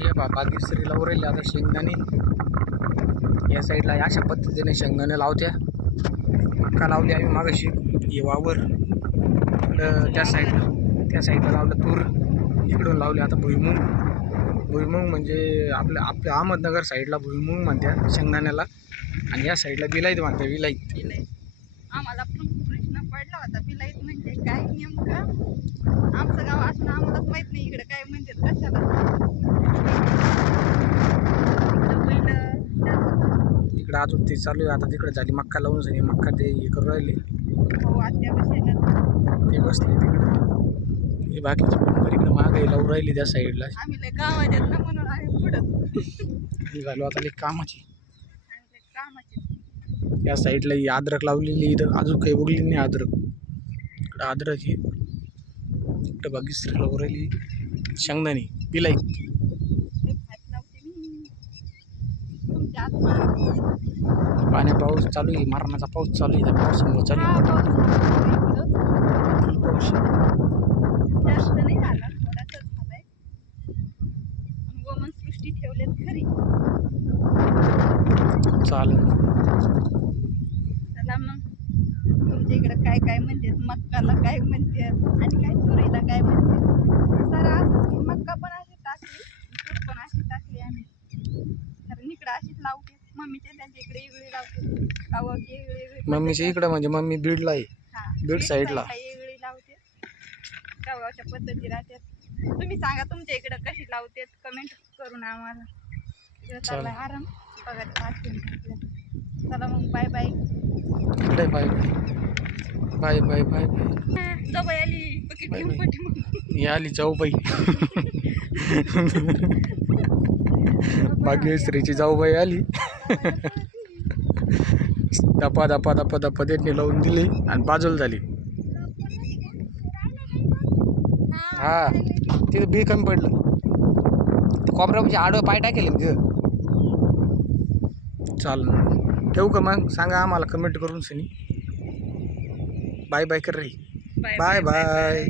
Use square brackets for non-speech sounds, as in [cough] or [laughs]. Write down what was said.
हे बाबा बागेश्रीला उरेल आता शेंगदाणे. या साईडला अशा पद्धतीने शेंगदाणे लावत्या. मक्का लावली आम्ही मागाशी. हे वावर. त्या साईडला. त्या साईडला लावलं तूर. इकडून लावले आता भुईमुंग. भुईमुंग म्हणजे आपल्या आपल्या अहमदनगर साईडला भुईमुंग म्हणत्या शेंगदाण्याला. आणि या साईडला बिलाईत म्हणतात बिलाईत आम्हाला पण प्रश्न पडला होता बिलाईत म्हणजे काय नेमकं? आमचं गाव असून आम्हालाच माहीत नाही इकडे काय म्हणतात कशाला इकडं पहिलं इकडं अजून ते चालू आहे. आता तिकडे झाली. मक्का लावून झाली. मक्का ते हे करून राहिले. बसेल ते बसले तिकडे. हे बाकीचे मेंबर इकडे मागे लावून राहिली त्या साईडला निघालो आता कामाची. या साईडला ही अद्रक लावलेली इथं अजून काही उगली नाही अद्रक. इकडं अद्रक आहे इकडं बागेश्री लावून राहिली. शेंगदाणे बिलाई पाण्या पाऊस चालू आहे मारणाचा पाऊस चालू आहे पावसामुळे चालू आहे. चालेल. चला मग. तुमच्या इकडं काय काय म्हणतात? मक्काला काय म्हणतात? आणि काय तुरीला काय म्हणतात? सर असंच की मक्का पण अशी टाकली तूर पण अशी टाकली आम्ही. कारण इकडं अशीच लावते. मम्मीच्या त्यांच्या इकडे लावते. गावाची मम्मीच्या इकडं म्हणजे मम्मी बीडला आहे. हा, बीड साईडला. वेगळी लावते. गावगावच्या पद्धती राहतात तुम्ही सांगा तुमच्या इकडं कशी लावतात कमेंट करून आम्हाला. आराम. बघा. चला मग bye bye bye bye bye bye bye जवळ आली. घेऊन. ही आली जाऊबाई. [laughs] [laughs] भाग्यश्रीची जाऊबाई आली. दपा दपा दपा दपा त्यांनी लावून दिली आणि बाजूला झाली. हा तिथं बी कमी पडलं. ते कोपऱ्यापाशी आडवं पाय टाकेल तिथं. चाल ठेवू का मग? सांगा आम्हाला कमेंट करून सनी. बाय बाय कर रे बाय बाय बाय